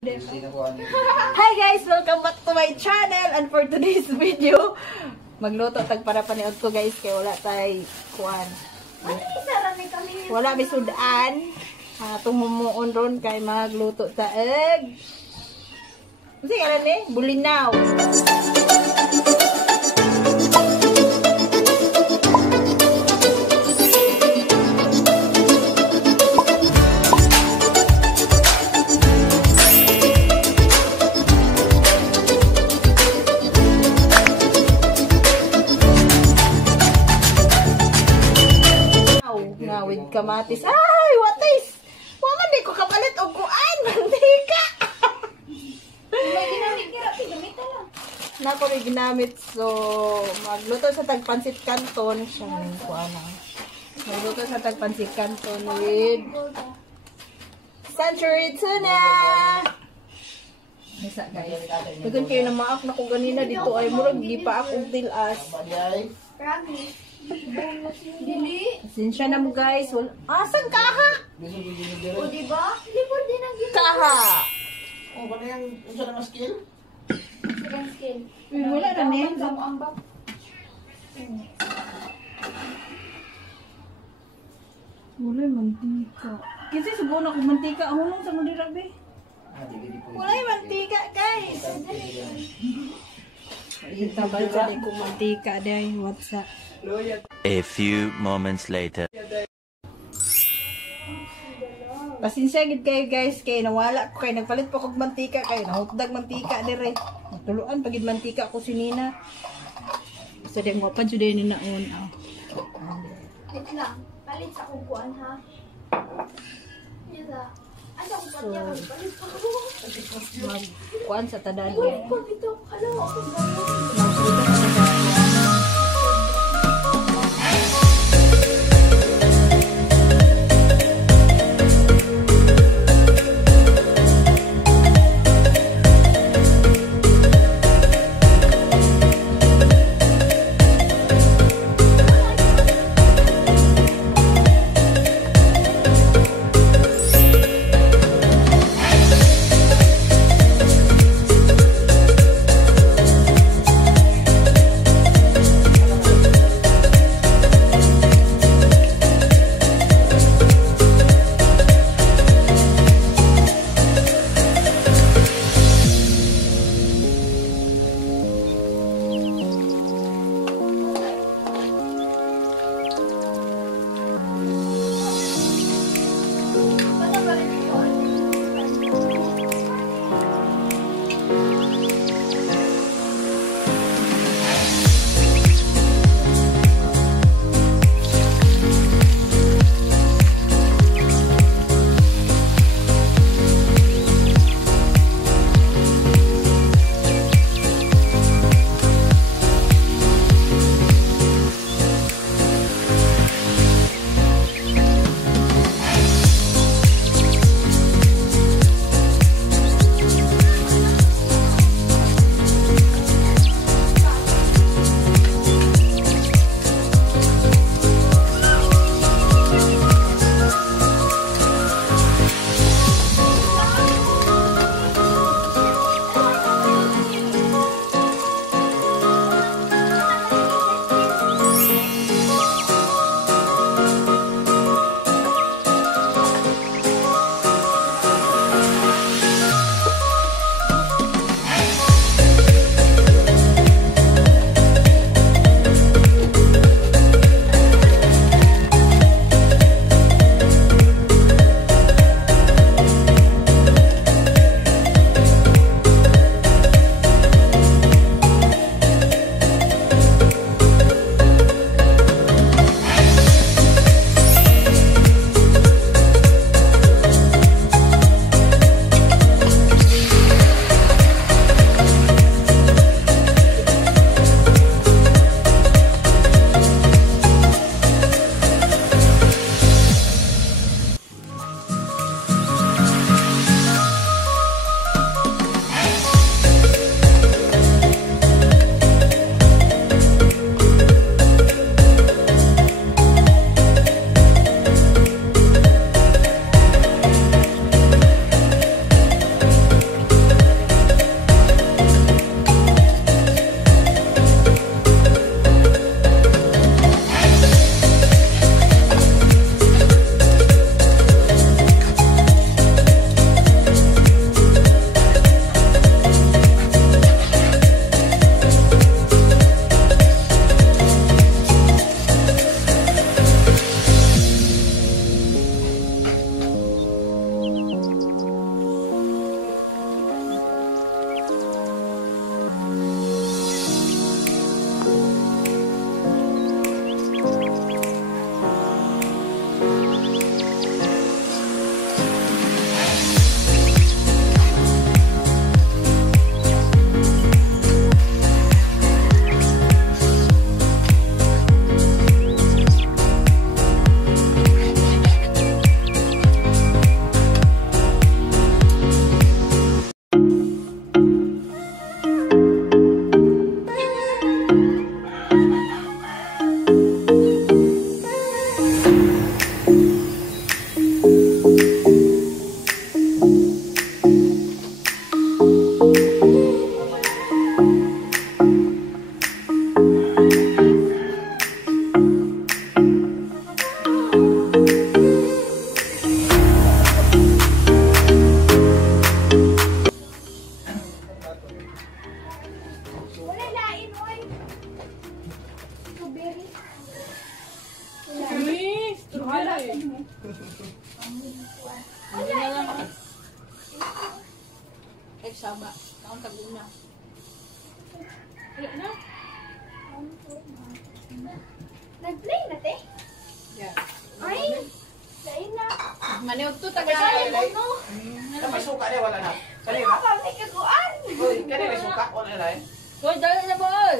Hi guys! Welcome back to my channel. And for today's video, magluto tag para paniod ko guys. Kaya wala tayo kuan. Wala may sudan. Tumumoon ron kay magluto ta egg. Kasi karan eh, bulinaw. With kamatis. Ay, what is? Waman di ko kapalit og kuan, mantika. May ginamit kira, ginamit lang. Nako rin ginamit. So, magluto sa tagpansit canton. Siya rin kuan. Magluto sa tagpansit canton with century tuna. Isa guys. Pagod kayo na maak na ko ganina dito ay murag di pa akong tilas. Promise. Dili. Sinsya na mo guys. Asan kaha? O diba? Hindi po din ang ginamit. Kaha. Oh, ba na yung usa na skill? Second skill. Wala na niya. Sama ang bak. Wala yung mantika. Kasi subuhan ako mantika. Ang hulong sa mga rabi. Wala yung mantika guys. Kita ba dyan kung mantika dahil what's up? A few moments later. Pasensya gid kayo guys kay nawala ko kay nagpalit pa kog mantika kay nahutdag mantika dire. Tuluan pagid mantika ko si Nina. So di mo pa jud ni naon. Wait lang. Palit sa kukuan ha. Yada. Asa ko pa niya palit pa ko. Kuan sa tadan. Uy, ko bitaw. Hello, ako ba? kay Saba. Taon tag-una. Wala na. Nag-play na, te? Yeah. Ay! Lain na. Maniog to taga. Ay, ano? Ano may suka niya? Wala na. Kanina? May kaguan! Uy, kanina may suka. Wala na eh. Hoy, dali na boy.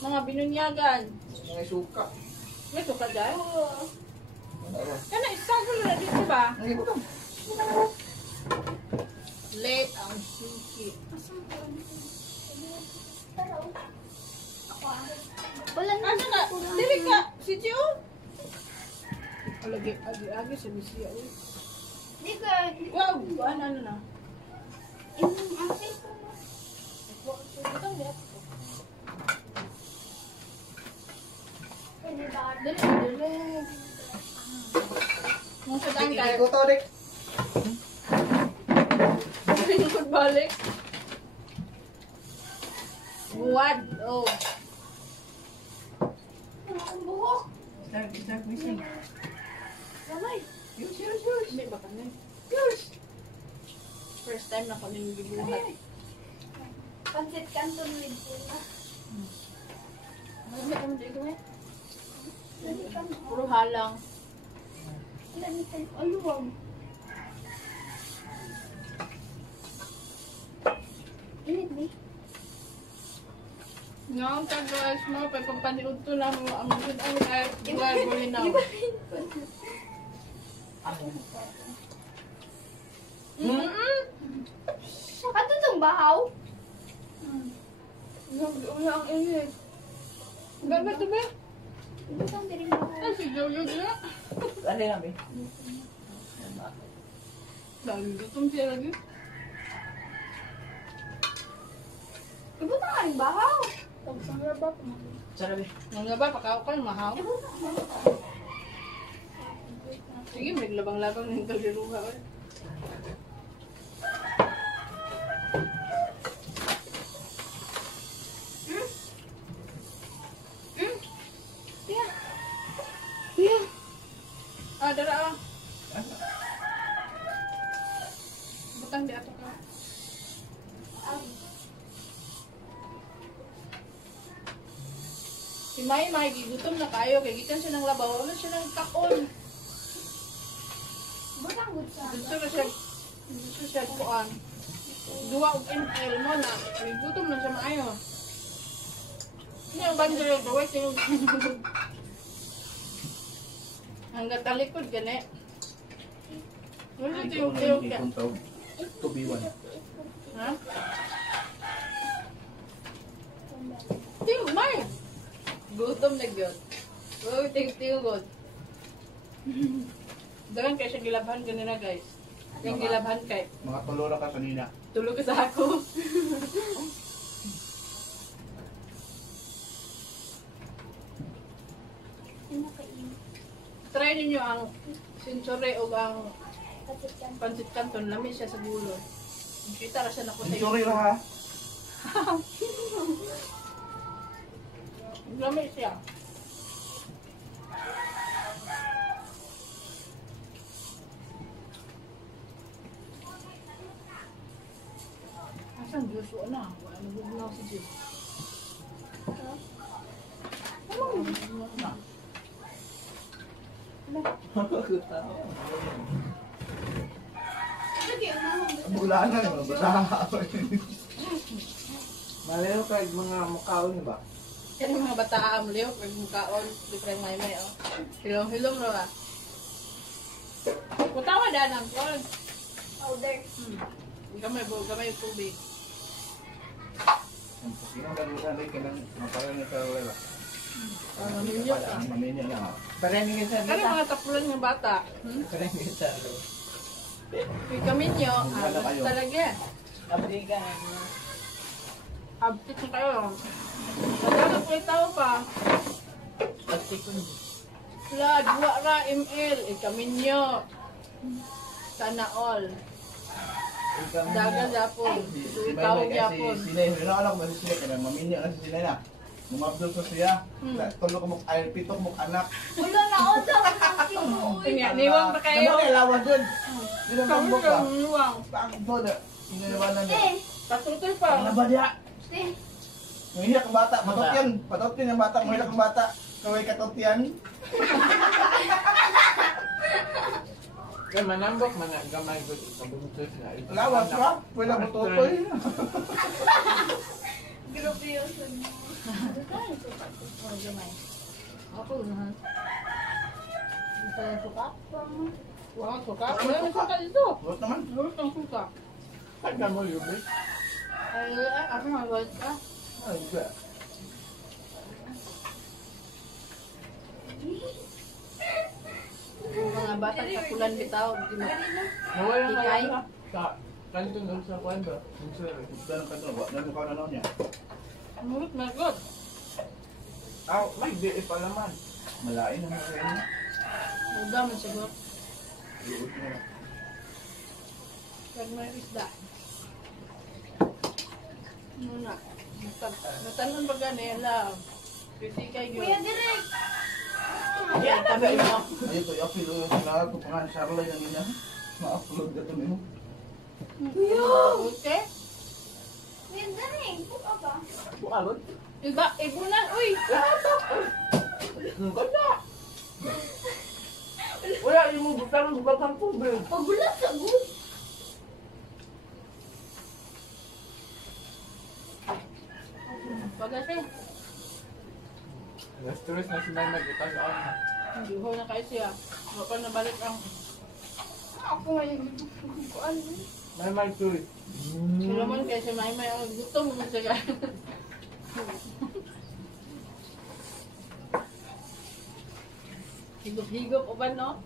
Mga binunyagan. May suka. May suka dyan? Wala ba? Kana isang gulo na dito ba? Ay, ito. Late ang suki. Wala na. Ano na? Dili ka. Si Gio? Alagi, agi sa bisya. Di ka. Wow, ano na? Ang cellphone mo. Ito niya. Pwede ba? Dili. Nung sa daan Ikot ka. ko to, Rick. Pinukod balik. Buwad. Oh. Ang buhok. Start missing. Lamay. Use. Hindi ba kami? Yours. First time na kami gibuhat. Pansit Canton with tuna. Marami kami dito eh. Lagi ka mo. Puro halang. Lagi ka mo. Aluwag. Init ni. Ngayon ka guys mo, pagpapaniod to lang mo ang good ay buhay bulinaw. Ato itong bahaw? Wala ang init. Gaba ito ba? Ito itong diring bahaw. Ay, si Jojo na. Ano yan, Abi? Lagi gutom siya lagi. Ibo na nga rin bahaw. Tapos ang raba pa. Sarap eh. Nga ba, pakaukan, mahaw. Ibo na nga. Sige, may labang-labang ng kaliruha. Yan. Ah, dara ah. Butang di ato ka. Si May, gigutom na kayo. Kaya gikan siya ng labaw. Wala siya ng kakon. Ibo na ang good sa Dito siya kuan. Duwa og ML mo na. Gutom na siya maayo. Hindi ang bandero ko. Wait, hanggang talikod gani. Wala tiyog-tiyog ka. To be one. Ha? Tiyog, May! Gutom na gyud. Oh, tiyog-tiyog god. Dagan kay siya gilabhan ganina guys. Yung gilabhan kay Mga tulora ka kanina. tulog ka sa ako. Try ninyo ang sensory o ang pancit canton. Lami siya sa gulo. Kita ra siya na kutay. Sorry ra ha. Lami siya. Asan Diyos o na? Wala nagugulaw si Diyos. Bulan na naman. Malayo ka mga mukhaon ba? Yan yung mga bata amliw. Pag mukhaon, different may oh. Hilong-hilong na ba? Kutawa danang ko. powder. Gamay yung tubig. Sino ba nila rin ka ng mapalan na wala? Maminyo ka. Maminyo lang. Parehin ka sa Kaya mga tapulan ng bata. Parehin ka sa May kaminyo. Wala kayo. Talaga. Abdi ka. Abtit na kayo. Magkano po itaw pa? Abdi ko. Wala, 2 ra ml. Kaminyo. Sana all. Dagan yapon. Ito itaw yapon. Sila, ano alam ko sila kaya maminyo na sila na. Mumabdol sa siya. Tulog mo ay pitok mo anak. Wala na ako daw. Uy. Niwang pa kayo. Ano kay lawan doon? Sila Kami tambok ka. lang niwang. Pang doon. Iniwanan niya. Stay. Pasutil pa. Ano ba niya? Stay. Mahiyak ang bata. Patot yan. Patot yan ang bata. Mahiyak ang bata. Kaway katot yan. Kaya manambok, gamay ko kabuntos na. Lawas ka. Wala mo tutoy. Grabe yun. Oh, gamay. Ako na. Ito yung suka. Wow, suka. Wala yung suka dito. Buot naman. Wala yung suka. Kaya mo yun, eh. Ay, ako mag-wait ka. Ay, ba? Yung mga batang kakulan bitaw. Di mo. Nawala ka Ikay? lang sa kanto nun sa kwan ba? Yung sir. Ganun ka doon. Ganun ka na niya. Murot na good. Aw, may di pa naman. Malain ang mga yan. Uda man siguro. Iuot mo na. Pag may isda. Ano na? Natanon ba gani? Ala. Pwede kayo. Kuya Direk. Yan na ba yun? Ayun ko i-upload yung sila. Tupangan Charlotte yung ina. Ma-upload ka ito mo. Okay. Kuya Direk. Buka ba? Bukalot. Iba, ibunan. Uy! Ang ganda. Wala, yung mga butang butang tubig. Pagulat sa good. Pagkasi. Na-stress na si Mama butang sa akin. Hindi ho na kayo siya. Baka nabalik ang... Ako ngayon. Kuan. Mama, tuloy. Sila man kaya si Maymay ang gutom mo siya. Higop-higop o ba no?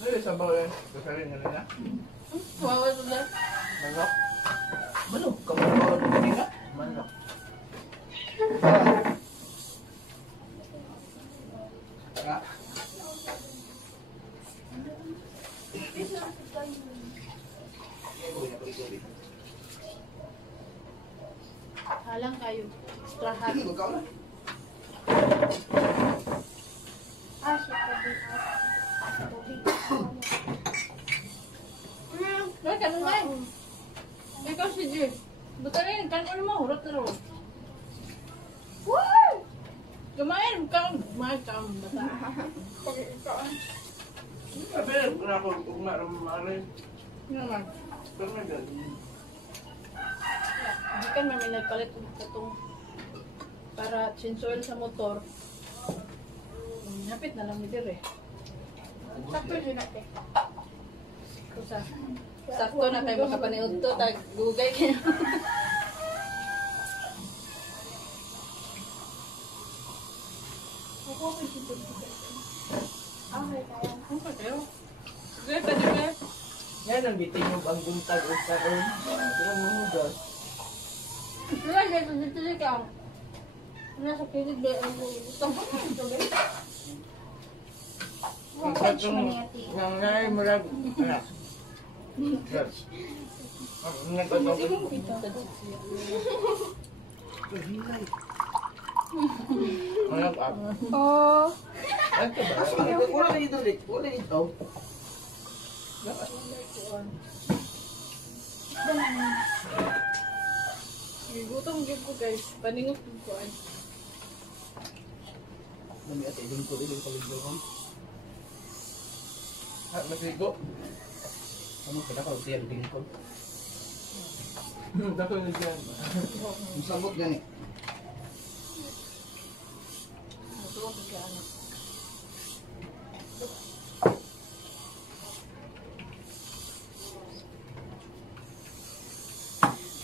Ay, sabaw yan. Kasarin nga nila. Wawa sila. Manok. Ano? Kamukha ka kanina? Manok. Nga. Halang kayo. Extra hot. Ikaw na. Ah, shit. Tubig. Ay, kanong may. Ikaw si Jay. Buta rin, kanong mo, hurot na rin. Woo! Kumain, kang bata. Sabi, kung ako umaramari. Ano naman? Pero may gano'n. Hindi ka namin nagpalit itong para chinsoil sa motor. Napit na lang ni Dire. Sakto dyan natin. Kusa. Sakto na kayo makapaniod to, tag-gugay kayo. Okay, kaya. Ano pa kayo? Sige, pwede kayo. Yan ang bitin yung ang buntag o karoon. Yan ang hudas. Wala, dito dito ka. Nasa kilig ba ang gusto mo? Ang katong nangyay mo lang. Anak. Yes. Ang nagkatong. Ang nag-up. Oh. Ano ba? Wala na dito ulit. Wala dito. Gutom gyud ko guys. Paningot ko ay. Nami ate dun ko rin yung kaligyan ko. Ha, masigo. Ano ka na ka tiyan din ko. Dako na dyan. Ang sabot gani. Gutom ko sa ano.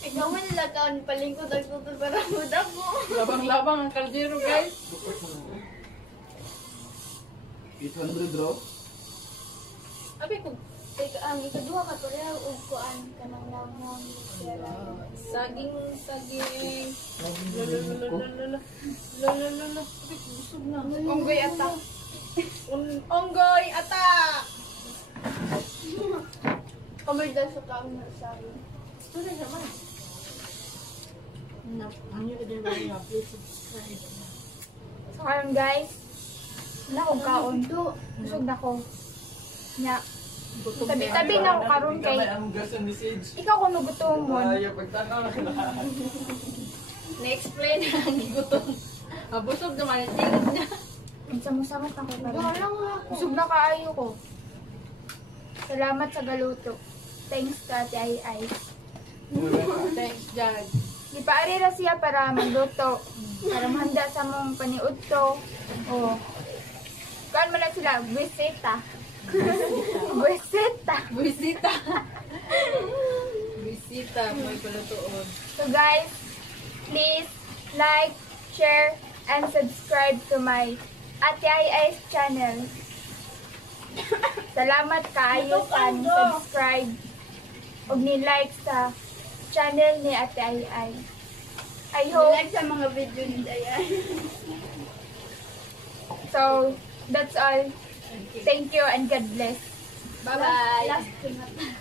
Ikaw man lakaw ni palingkod ang tutod para muda ko. Labang-labang ang kaldero guys. Ito ano bro bro? Abi ko Teka, ang ikaduha ka pala ug kuan kanang naong saging. Lolo. Abi ko busog na. Onggoy atak. Onggoy atak. Kamerda sa kaon na sa akin. Ano naman? Ano yung din ba please subscribe. So karon guys, na kong kaon to. Busog na ko. Nya, Tabi-tabi na ako karon kay Ang gasan ni Sage. ikaw kung nagutom mo. Ayaw pagtanaw na lahat. Na-explain ang gutom. Mabusog naman ang tingin niya. Samot-samot ako pa rin. Busog na kaayo ko. Salamat sa galuto. Thanks ka, Ate Ay. Thanks, Jad. Di pa arira siya para magluto. Para mahanda sa mong paniudto. O. Kuan mo na sila, buwisita. Buwisita. Bisita. Bisita, may palutuon. So guys, please like, share, and subscribe to my Ate Ay's channel. Salamat kaayo sa subscribe ug ni-like sa channel ni Ate Ay. I hope sa mga video ni Dayan. so. That's all. Thank you and God bless. Bye-bye. Last thing.